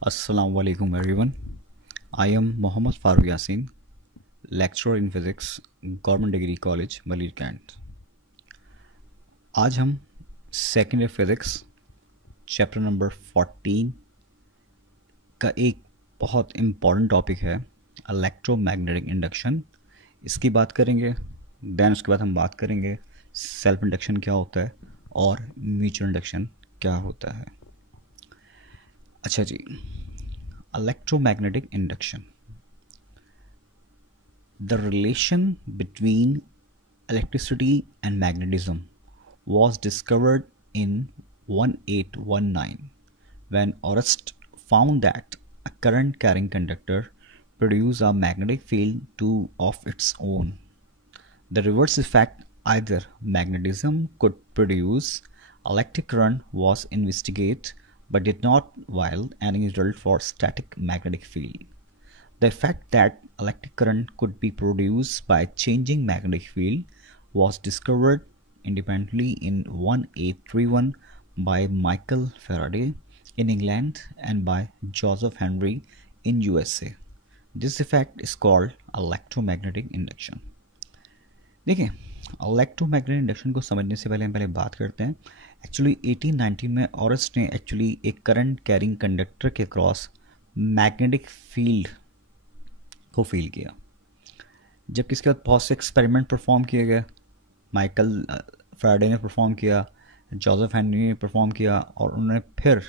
Assalamu alaikum everyone. I am Mohammad Farooq Yasin, lecturer in physics, Government Degree College, Malir Kent. आज हम second year physics chapter number 14 का एक बहुत important topic है electromagnetic induction. इसकी बात करेंगे। देन उसके बाद हम बात करेंगे सेल्फ इंडक्शन क्या होता है और म्यूचुअल इंडक्शन क्या होता है। अच्छा जी, electromagnetic induction. The relation between electricity and magnetism was discovered in 1819 when Oersted found that a current carrying conductor produced a magnetic field of its own. The reverse effect, either magnetism could produce electric current, was investigated but did not yield any result for static magnetic field. The effect that electric current could be produced by changing magnetic field was discovered independently in 1831 by Michael Faraday in England and by Joseph Henry in USA. This effect is called electromagnetic induction. देखिए, electromagnetic induction को समझने से पहले हम बात करते हैं। Actually 1819 में ऑरेस्ट ने एक्चुअली एक करंट कैरिंग कंडक्टर के क्रॉस मैग्नेटिक फील्ड को फील किया, जबकि इसके बाद बहुत से एक्सपेरिमेंट परफॉर्म किए गए। माइकल फैराडे ने परफॉर्म किया, जोसेफ हेनरी ने परफॉर्म किया, और उन्होंने फिर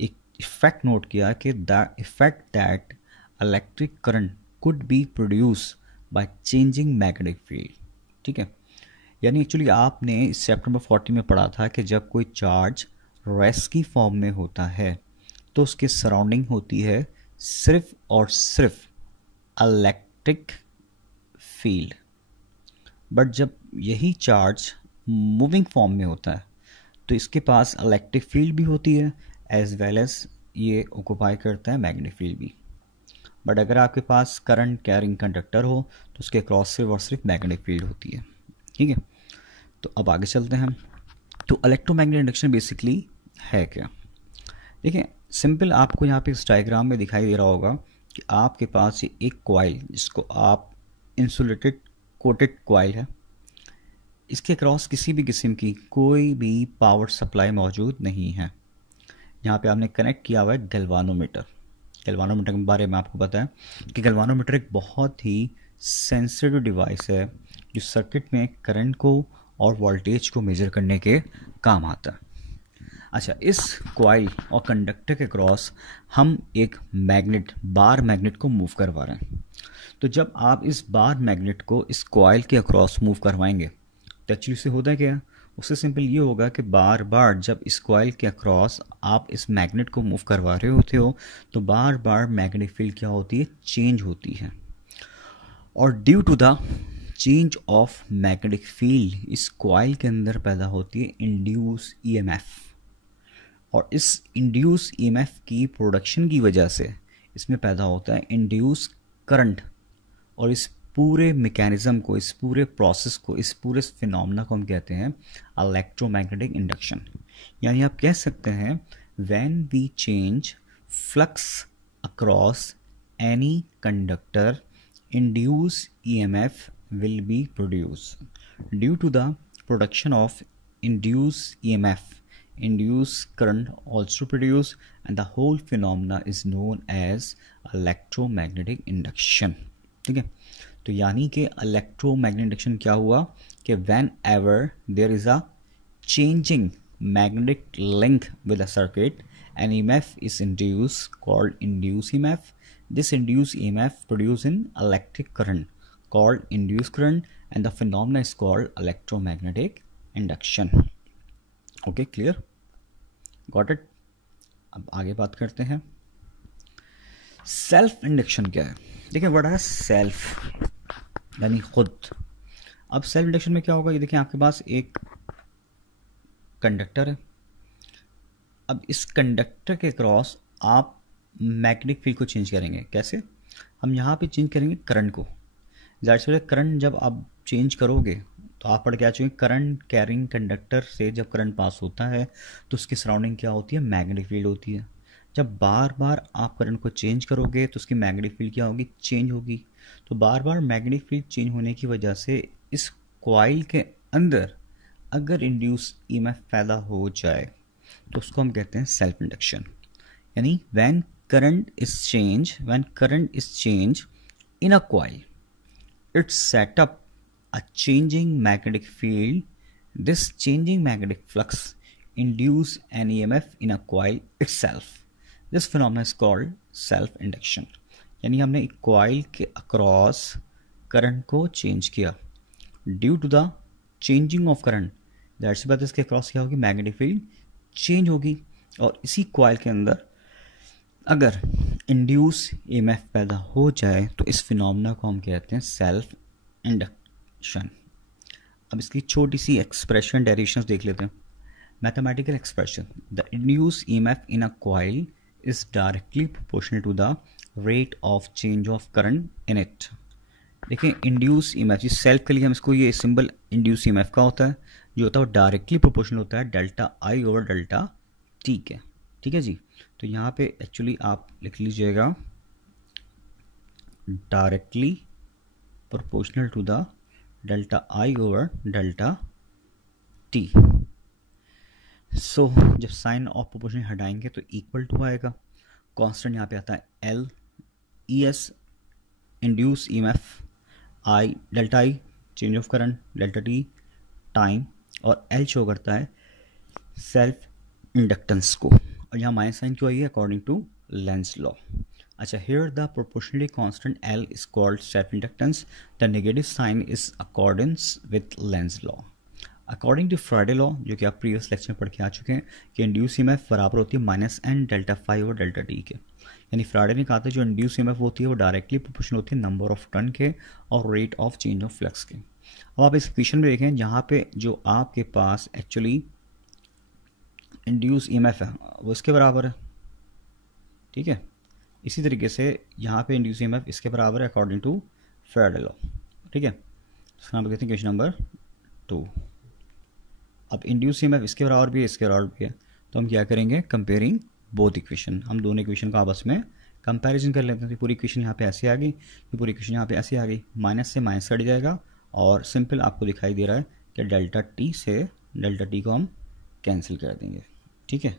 एक इफेक्ट नोट किया कि the effect that electric current could be produce by changing magnetic field. ठीक है, यानी एक्चुअली आपने इस चैप्टर नंबर 40 में पढ़ा था कि जब कोई चार्ज रेस्ट की फॉर्म में होता है तो उसके सराउंडिंग होती है सिर्फ और सिर्फ इलेक्ट्रिक फील्ड, बट जब यही चार्ज मूविंग फॉर्म में होता है तो इसके पास इलेक्ट्रिक फील्ड भी होती है एज वेल एज ये ऑक्यूपाई करता है मैग्नेटिक फील्ड भी। बट अगर आपके पास करंट कैरिंग कंडक्टर हो तो उसके क्रॉस सिर्फ और सिर्फ मैग्नेटिक फील्ड होती है। ठीक है, तो अब आगे चलते हैं। तो इलेक्ट्रोमैग्नेटिक इंडक्शन बेसिकली है क्या? देखिए, सिंपल आपको यहाँ पे इस डायग्राम में दिखाई दे रहा होगा कि आपके पास ये एक कॉइल, जिसको आप इंसुलेटेड कोटेड कॉइल है, इसके क्रॉस किसी भी किस्म की कोई भी पावर सप्लाई मौजूद नहीं है। यहाँ पे आपने कनेक्ट किया हुआ है गैल्वानोमीटर। गैल्वानोमीटर के बारे में आपको पता है कि गैल्वानोमीटर एक बहुत ही सेंसिटिव डिवाइस है जो सर्किट में करंट को और वोल्टेज को मेजर करने के काम आता है। अच्छा, इस कॉइल और कंडक्टर के क्रॉस हम एक मैग्नेट, बार मैग्नेट को मूव करवा रहे हैं। तो जब आप इस बार मैग्नेट को इस कॉइल के अक्रॉस मूव करवाएंगे तो एक्चुअली से होता है क्या? उससे सिंपल ये होगा कि बार बार जब इस कॉइल के अक्रॉस आप इस मैग्नेट को मूव करवा रहे होते हो तो बार बार मैग्नेटिक फील्ड क्या होती है? चेंज होती है। और due to the change of magnetic field इस कॉइल के अंदर पैदा होती है इंड्यूस ईएमएफ, और इस इंड्यूस ईएमएफ की प्रोडक्शन की वजह से इसमें पैदा होता है इंड्यूस करंट। और इस पूरे मैकेनिज्म को, इस पूरे प्रोसेस को, इस पूरे फिनोमेना को हम कहते हैं इलेक्ट्रोमैग्नेटिक इंडक्शन। यानी आप कह सकते हैं when we change flux across any conductor, induced EMF will be produced. Due to the production of induced EMF, induced current also produced, and the whole phenomena is known as electromagnetic induction. ठीक है, तो यानी कि electromagnetic induction क्या हुआ कि whenever there is a changing magnetic link with a circuit, an EMF is induced called induced EMF. This induced EMF produces an electric current called induced current, and the phenomena is called electromagnetic induction. Okay, clear? Got it? अब आगे बात करते हैं self induction क्या है। देखिए, what is self, यानी खुद। अब सेल्फ इंडक्शन में क्या होगा, ये देखिए आपके पास एक कंडक्टर है। अब इस कंडक्टर के क्रॉस आप मैग्नेटिक फील्ड को चेंज करेंगे। कैसे? हम यहाँ पे चेंज करेंगे करंट को। जाहिर सी बात है, करंट जब आप चेंज करोगे तो आप पढ़ के आ चुके, करंट कैरिंग कंडक्टर से जब करंट पास होता है तो उसकी सराउंडिंग क्या होती है? मैग्नेटिक फील्ड होती है। जब बार बार आप करंट को चेंज करोगे तो उसकी मैग्नेटिक फील्ड क्या होगी, चेंज होगी। तो बार बार मैग्नेटिक फील्ड चेंज होने की वजह से इस कॉइल के अंदर अगर इंड्यूस ईएमएफ पैदा हो जाए तो उसको हम कहते हैं सेल्फ इंडक्शन। यानी when current is change in a coil, it set up a changing magnetic field. This changing magnetic flux induce an EMF in a coil itself. This phenomenon is called self-induction. यानी हमने एक coil के across current को change किया due to the changing of current, that सी बात इसके across क्या होगी, मैग्नेटिक फील्ड चेंज होगी। और इसी कॉइल के अंदर अगर इंड्यूस ईएमएफ पैदा हो जाए तो इस फिनोमेना को हम कहते हैं सेल्फ इंडक्शन। अब इसकी छोटी सी एक्सप्रेशन डेरिवेशंस देख लेते हैं। Mathematical expression, the induce EMF in a coil is directly proportional to the rate of change of current in it. देखिए इंड्यूस ईएमएफ, इस सेल्फ के लिए हम इसको, ये सिंबल इंड्यूस ईएमएफ का होता है, जो होता है वो डायरेक्टली प्रोपोर्शनल होता है डेल्टा आई ओवर डेल्टा टी के। ठीक है जी। तो यहाँ पे एक्चुअली आप लिख लीजिएगा directly proportional to the delta I over delta t. So जब साइन ऑफ प्रोपोर्शनल हटाएंगे तो इक्वल टू आएगा, कांस्टेंट यहाँ पे आता है L E S induce EMF, I delta I change of current, delta T time, और एल शो करता है सेल्फ इंडक्टेंस को। और यहाँ माइनस साइन क्यों आई है, अकॉर्डिंग टू लेंज लॉ। अच्छा, here the proportionally constant L is called self inductance, the negative sign is accordance with Lenz law. According to Faraday law, जो कि आप प्रीवियस लेक्चर में पढ़ के आ चुके हैं, कि इंड्यूस ईएमएफ बराबर होती है माइनस एन डेल्टा फाइव और डेल्टा टी के। यानी फ्राइडे ने कहा था जो इंड्यूस ईएमएफ होती है वो डायरेक्टली प्रोपोर्शनल होती है नंबर ऑफ टर्न के और rate of change of flux के। अब आप इस इक्वेशन में देखें, जहाँ पे जो आपके पास एक्चुअली इंड्यूस ईएमएफ है वो इसके बराबर है। ठीक है, इसी तरीके से यहाँ पे इंड्यूस ईएमएफ इसके बराबर है अकॉर्डिंग टू फैराडे लॉ। ठीक है, इसका नाम कहते हैं क्वेश्चन नंबर 2। अब इंड्यूस ईएमएफ इसके बराबर भी है, इसके बराबर भी है, तो हम क्या करेंगे, कंपेयरिंग बोथ इक्वेशन, हम दोनों इक्वेशन का आपस में कंपैरिजन कर लेते हैं। तो पूरी इक्वेशन यहाँ पे ऐसे आ गई, ये पूरी इक्वेशन यहाँ पे ऐसे आ गई, माइनस से माइनस कट जाएगा और सिंपल आपको दिखाई दे रहा है कि डेल्टा टी से डेल्टा टी को हम कैंसिल कर देंगे। ठीक है,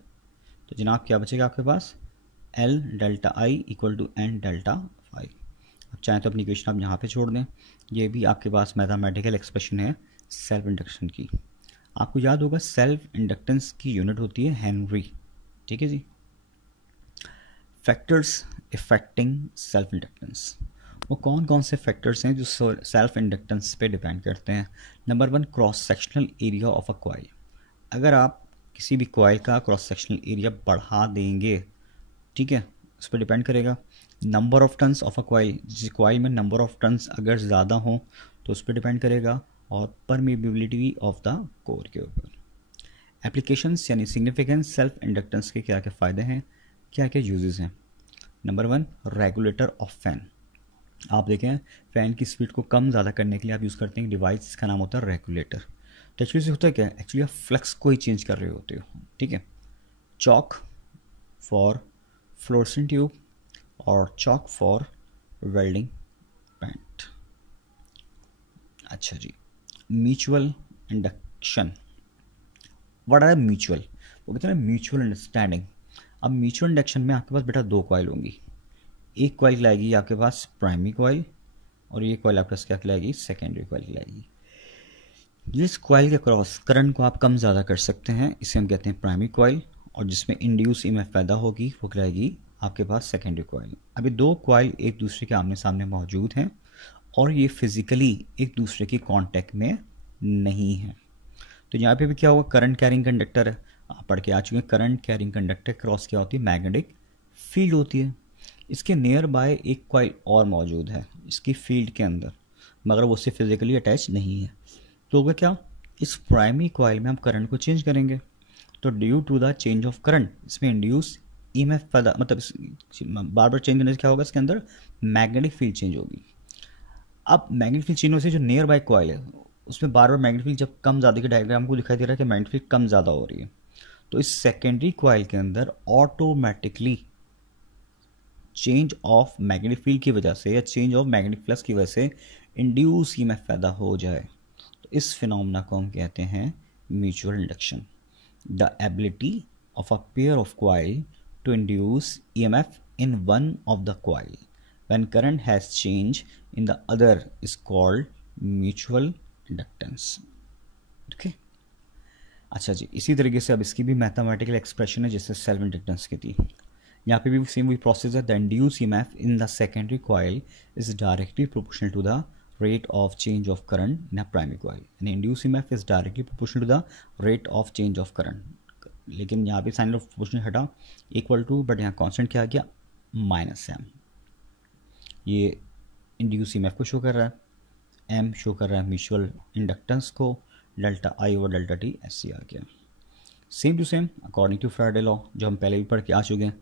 तो जनाब क्या बचेगा आपके पास, l delta I equal to n delta five. अब चाहें तो अपनी इक्वेशन आप यहाँ पे छोड़ दें, ये भी आपके पास मैथमेटिकल एक्सप्रेशन है सेल्फ इंडक्शन की। आपको याद होगा सेल्फ इंडक्टेंस की यूनिट होती है हेनरी। ठीक है जी। फैक्टर्स इफेक्टिंग सेल्फ इंडक्टेंस, वो कौन कौन से फैक्टर्स हैं जो सेल्फ इंडक्टेंस पे डिपेंड करते हैं। Number 1, cross sectional area of a coil. अगर आप किसी भी कॉइल का क्रॉस सेक्शनल एरिया बढ़ा देंगे, ठीक है, उस पर डिपेंड करेगा। Number of turns of a coil, जिस कॉइल में नंबर ऑफ टर्न्स अगर ज़्यादा हो तो उस पर डिपेंड करेगा। और परमिबिलिटी ऑफ द कोर के ऊपर। एप्लीकेशंस यानी सिग्निफिकेंस सेल्फ इंडक्टेंस के क्या क्या फ़ायदे हैं, क्या क्या यूजेस हैं। Number 1, regulator of fan. आप देखें फ़ैन की स्पीड को कम ज़्यादा करने के लिए आप यूज़ करते हैं डिवाइस जिसका नाम होता है रेगुलेटर। तो एक्चुअली से होता है क्या, एक्चुअली आप फ्लक्स को ही चेंज कर रहे होते हो। ठीक है, चॉक फॉर फ्लोरेसेंट ट्यूब और चॉक फॉर वेल्डिंग पेंट। अच्छा जी, mutual induction, what are mutual, वो कहते हैं म्यूचुअल अंडरस्टैंडिंग। अब म्यूचुअल इंडक्शन में आपके पास बेटा 2 कॉइल होंगी, एक कॉइल कहलाएगी आपके पास प्राइमरी कॉइल और ये कॉइल आपके पास क्या कहलाएगी, सेकेंडरी कॉइल कहलाएगी। जिस कॉइल के क्रॉस करंट को आप कम ज़्यादा कर सकते हैं इसे हम कहते हैं प्राइमरी कॉइल, और जिसमें इंड्यूस ईएमएफ पैदा होगी वो कहलाएगी आपके पास सेकेंडरी कॉइल। अभी 2 कॉइल एक दूसरे के आमने सामने मौजूद हैं और ये फिजिकली एक दूसरे के कांटेक्ट में नहीं है। तो यहाँ पे भी क्या होगा, करंट कैरिंग कंडक्टर है, आप पढ़ के आ चुके हैं। करंट कैरिंग कंडक्टर क्रॉस क्या होती है, मैग्नेटिक फील्ड होती है। इसके नियर बाय एक कॉइल और मौजूद है इसकी फील्ड के अंदर, मगर वो उससे फिजिकली अटैच नहीं है। तो होगा क्या, इस प्राइमरी कॉइल में हम करंट को चेंज करेंगे, तो due to the change of current इसमें इंड्यूस ईएमएफ पैदा, मतलब बार बार चेंज करने से क्या होगा, इसके अंदर मैग्नेटिक फील्ड चेंज होगी। अब मैग्नेटिक फील्ड चेंज होने से जो नियर बाय कॉइल है उसमें बार बार मैग्नेटिक फील्ड जब कम ज़्यादा के डायग्राम को दिखाई दे रहा है कि मैग्नेटिक फील्ड कम ज़्यादा हो रही है, तो इस सेकेंडरी कॉइल के अंदर automatically change of magnetic field की वजह से या चेंज ऑफ मैग्नेटिक फ्लक्स की वजह से इंड्यूस ईएमएफ पैदा हो जाए, तो इस फिनोमेना को हम कहते हैं mutual induction. The ability of a pair of coil to induce EMF in one of the coil when current has changed in the other is called mutual inductance। okay? अच्छा जी, इसी तरीके से अब इसकी भी मैथमेटिकल एक्सप्रेशन है जैसे self inductance की थी। यहाँ पे भी सेम वही प्रोसेस है। The induce EMF in the secondary coil is directly proportional to the rate of change of current in a primary coil and induced EMF is directly proportional to the rate of change of current। लेकिन यहाँ पे sign of proportion हटा equal to, but यहाँ constant क्या आ गया -m। ये induce EMF को show कर रहा है, m शो कर रहा है म्यूचुअल इंडक्टेंस को, डेल्टा आई ओवर डेल्टा टी ऐसे आ गया। Same to same according to Faraday law जो हम पहले भी पढ़ के आ चुके हैं।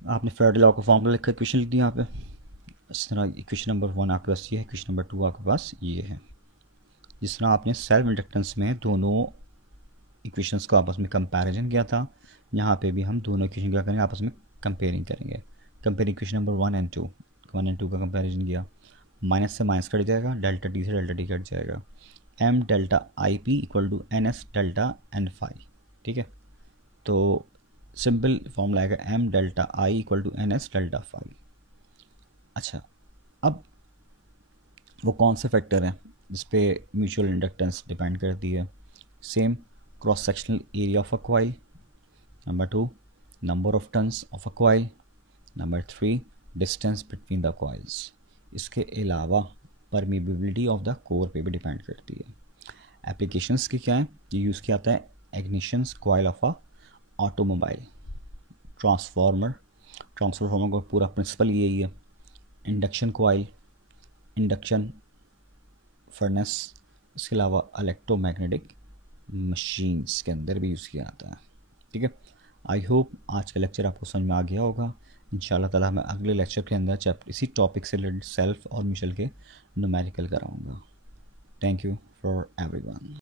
आपने फैराडे लॉ का फॉर्मूला लिखा, इक्वेशन लिख दी यहाँ पे इस तरह। इक्वेशन नंबर 1 आपके पास ये है, इक्वेशन नंबर 2 आपके पास ये है। जिस तरह आपने सेल्फ इंडक्टेंस में दोनों इक्वेशंस को आपस में कंपैरिजन किया था, यहाँ पे भी हम दोनों इक्वेशन क्या करेंगे, आपस में कंपेयरिंग करेंगे। कंपेयर इक्वेशन नंबर 1 एंड 2 का कंपैरिजन किया, माइनस से माइनस कट जाएगा, डेल्टा टी से डेल्टा टी कट जाएगा। M delta I P equal to N S delta N phi. ठीक है, तो सिंपल फॉर्मूला आएगा M delta I equal to N S delta phi. अच्छा, अब वो कौन से फैक्टर हैं जिस पे म्यूचुअल इंडक्टेंस डिपेंड करती है? Same cross sectional area of a coil, number 2 number of turns of a coil, number 3 distance between the coils. इसके अलावा परमीबिलिटी ऑफ द कोर पे भी डिपेंड करती है। एप्लीकेशंस की क्या है, ये यूज़ किया जाता है ignitions coil of a automobile, transformer का पूरा प्रिंसिपल यही है। इंडक्शन कॉइल, इंडक्शन फर्नेस, इसके अलावा इलेक्ट्रोमैग्नेटिक मशीन्स के अंदर भी यूज़ किया जाता है। ठीक है, आई होप आज का लेक्चर आपको समझ में आ गया होगा। इंशाल्लाह ताला मैं अगले लेक्चर के अंदर चैप्टर इसी टॉपिक से रिलेटेड सेल्फ और म्यूचुअल के न्यूमेरिकल कराऊंगा। Thank you for everyone.